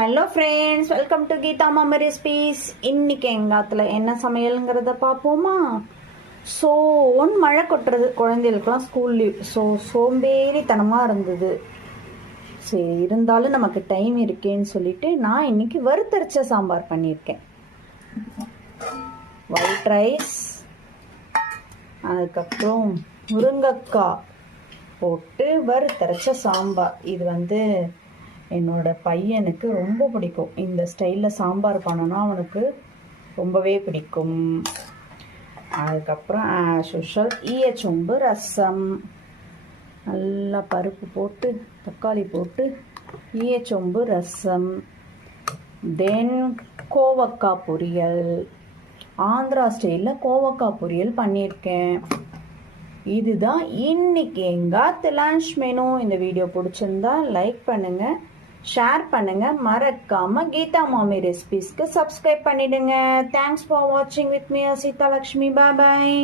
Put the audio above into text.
Hello friends, welcome to Geetha மாமா recipes. இன்னைக்கு எங்காத்துல என்ன சமையலுங்கிறத பார்ப்போமா? மழை கொட்டுறது, குழந்தைகளுக்குலாம் ஸ்கூல் லீவ். சோம்பேறித்தனமாக இருந்தது. சரி, இருந்தாலும் நமக்கு டைம் இருக்கேன்னு சொல்லிட்டு நான் இன்னைக்கு வறுத்தரைச்ச சாம்பார் பண்ணியிருக்கேன். ஒயிட் ரைஸ், அதுக்கப்புறம் முருங்கைக்காய் போட்டு வறுத்தரைச்ச சாம்பார். இது என்னோட பையனுக்கு ரொம்ப பிடிக்கும். இந்த ஸ்டைலில் சாம்பார் பண்ணனா அவனுக்கு ரொம்பவே பிடிக்கும். அதுக்கப்புறம் ஆஸ் யூஷுவல் ஈயச்சொம்பு ரசம், நல்லா பருப்பு போட்டு தக்காளி போட்டு ஈயச்சொம்பு ரசம். தென் கோவக்காய் பொரியல், ஆந்திரா ஸ்டைலில் கோவக்காய் பொரியல் பண்ணியிருக்கேன். இதுதான் இன்னைக்கு எங்காத்து லன்ச் மெனு. இந்த வீடியோ பிடிச்சிருந்தா லைக் பண்ணுங்க, ஷேர் பண்ணுங்க, மறக்காம கீதா மாமி ரெசிபீஸ்க்கு சப்ஸ்கிரைப் பண்ணிடுங்க. தேங்க்ஸ் ஃபார் வாட்சிங் with me Seetha Lakshmi. Bye.